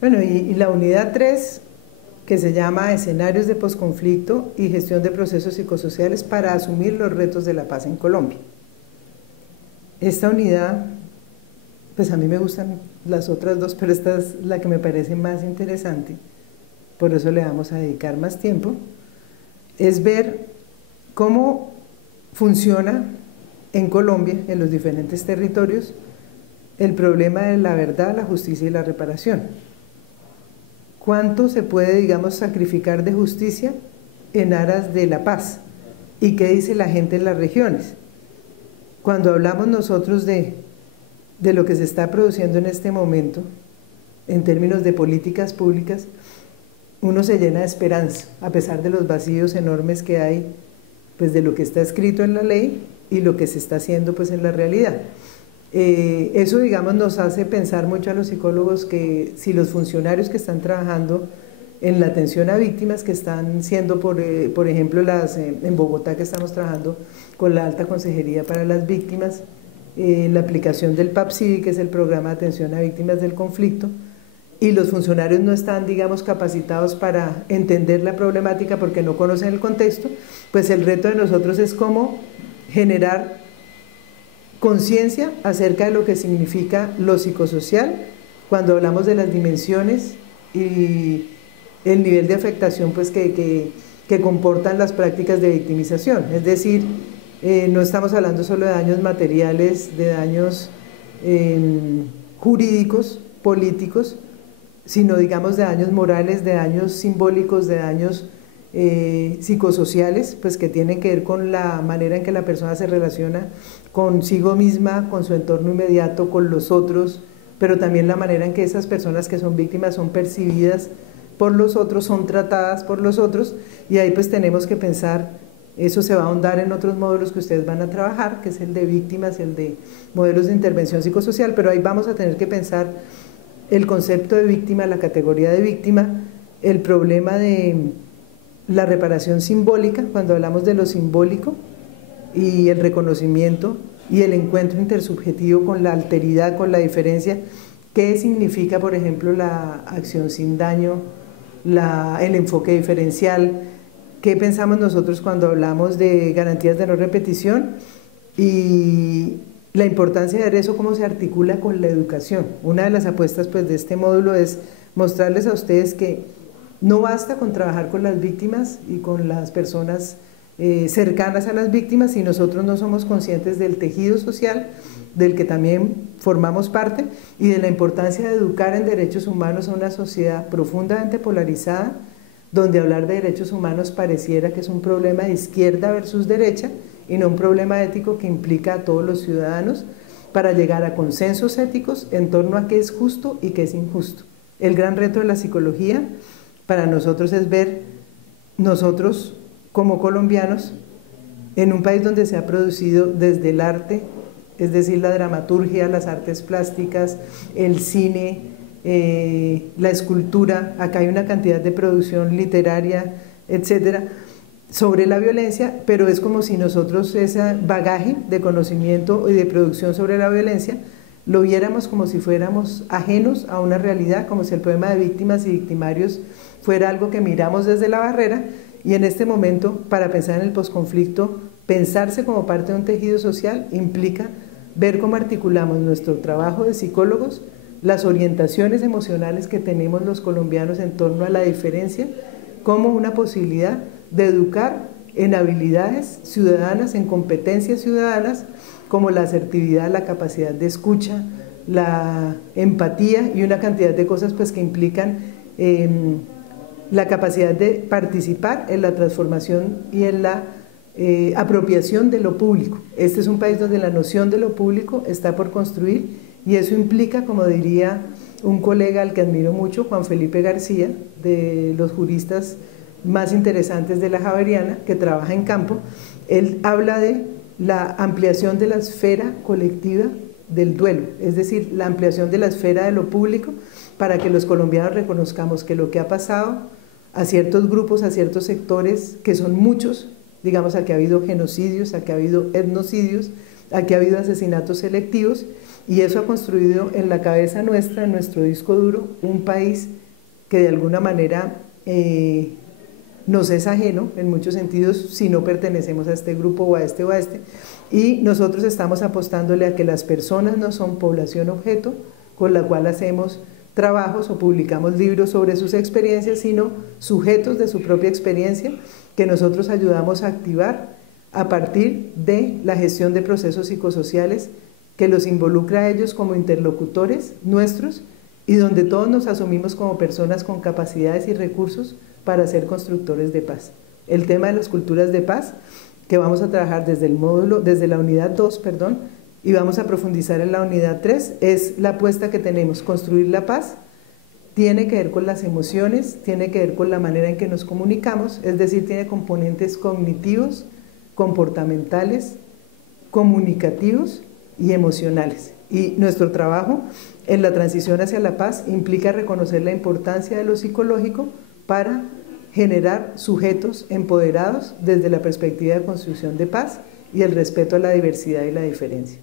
Bueno, y la unidad 3, que se llama Escenarios de posconflicto y gestión de procesos psicosociales para asumir los retos de la paz en Colombia. Esta unidad, pues a mí me gustan las otras dos, pero esta es la que me parece más interesante, por eso le vamos a dedicar más tiempo, es ver cómo funciona en Colombia, en los diferentes territorios, el problema de la verdad, la justicia y la reparación. ¿Cuánto se puede, digamos, sacrificar de justicia en aras de la paz? ¿Y qué dice la gente en las regiones? Cuando hablamos nosotros de lo que se está produciendo en este momento, en términos de políticas públicas, uno se llena de esperanza, a pesar de los vacíos enormes que hay, pues de lo que está escrito en la ley y lo que se está haciendo pues en la realidad. Eso, digamos, nos hace pensar mucho a los psicólogos que si los funcionarios que están trabajando en la atención a víctimas, que están siendo, por ejemplo, en Bogotá, que estamos trabajando con la Alta Consejería para las Víctimas, la aplicación del PAPSIVI, que es el Programa de Atención a Víctimas del Conflicto, y los funcionarios no están, digamos, capacitados para entender la problemática porque no conocen el contexto, pues el reto de nosotros es cómo generar conciencia acerca de lo que significa lo psicosocial cuando hablamos de las dimensiones y el nivel de afectación pues, que comportan las prácticas de victimización. Es decir, no estamos hablando solo de daños materiales, de daños jurídicos, políticos, sino digamos de daños morales, de daños simbólicos, de daños psicosociales, pues que tienen que ver con la manera en que la persona se relaciona consigo misma, con su entorno inmediato, con los otros, pero también la manera en que esas personas que son víctimas son percibidas por los otros, son tratadas por los otros, y ahí pues tenemos que pensar, eso se va a ahondar en otros módulos que ustedes van a trabajar, que es el de víctimas, el de modelos de intervención psicosocial, pero ahí vamos a tener que pensar el concepto de víctima, la categoría de víctima, el problema de la reparación simbólica, cuando hablamos de lo simbólico, y el reconocimiento y el encuentro intersubjetivo con la alteridad, con la diferencia, qué significa, por ejemplo, la acción sin daño, el enfoque diferencial, qué pensamos nosotros cuando hablamos de garantías de no repetición y la importancia de ver eso, cómo se articula con la educación. Una de las apuestas pues, de este módulo es mostrarles a ustedes que no basta con trabajar con las víctimas y con las personas cercanas a las víctimas si nosotros no somos conscientes del tejido social del que también formamos parte y de la importancia de educar en derechos humanos a una sociedad profundamente polarizada, donde hablar de derechos humanos pareciera que es un problema de izquierda versus derecha y no un problema ético que implica a todos los ciudadanos para llegar a consensos éticos en torno a qué es justo y qué es injusto. El gran reto de la psicología para nosotros es ver nosotros como colombianos en un país donde se ha producido desde el arte, es decir, la dramaturgia, las artes plásticas, el cine, la escultura, acá hay una cantidad de producción literaria, etcétera, sobre la violencia, pero es como si nosotros ese bagaje de conocimiento y de producción sobre la violencia lo viéramos como si fuéramos ajenos a una realidad, como si el problema de víctimas y victimarios fuera algo que miramos desde la barrera, y en este momento, para pensar en el posconflicto, pensarse como parte de un tejido social implica ver cómo articulamos nuestro trabajo de psicólogos, las orientaciones emocionales que tenemos los colombianos en torno a la diferencia, como una posibilidad de educar en habilidades ciudadanas, en competencias ciudadanas, como la asertividad, la capacidad de escucha, la empatía y una cantidad de cosas pues, que implican la capacidad de participar en la transformación y en la apropiación de lo público. Este es un país donde la noción de lo público está por construir y eso implica, como diría un colega al que admiro mucho, Juan Felipe García, de los juristas más interesantes de la Javeriana, que trabaja en campo, él habla de la ampliación de la esfera colectiva del duelo, es decir, la ampliación de la esfera de lo público para que los colombianos reconozcamos que lo que ha pasado a ciertos grupos, a ciertos sectores, que son muchos, digamos, aquí ha habido genocidios, aquí ha habido etnocidios, aquí ha habido asesinatos selectivos, Y eso ha construido en la cabeza nuestra, en nuestro disco duro, un país que de alguna manera nos es ajeno en muchos sentidos si no pertenecemos a este grupo o a este o a este. Y nosotros estamos apostándole a que las personas no son población objeto con la cual hacemos trabajos o publicamos libros sobre sus experiencias, sino sujetos de su propia experiencia que nosotros ayudamos a activar a partir de la gestión de procesos psicosociales que los involucra a ellos como interlocutores nuestros y donde todos nos asumimos como personas con capacidades y recursos para ser constructores de paz. El tema de las culturas de paz, que vamos a trabajar desde el módulo, desde la unidad 2, perdón, y vamos a profundizar en la unidad 3, es la apuesta que tenemos, construir la paz, tiene que ver con las emociones, tiene que ver con la manera en que nos comunicamos, es decir, tiene componentes cognitivos, comportamentales, comunicativos y emocionales. Y nuestro trabajo en la transición hacia la paz implica reconocer la importancia de lo psicológico para generar sujetos empoderados desde la perspectiva de construcción de paz y el respeto a la diversidad y la diferencia.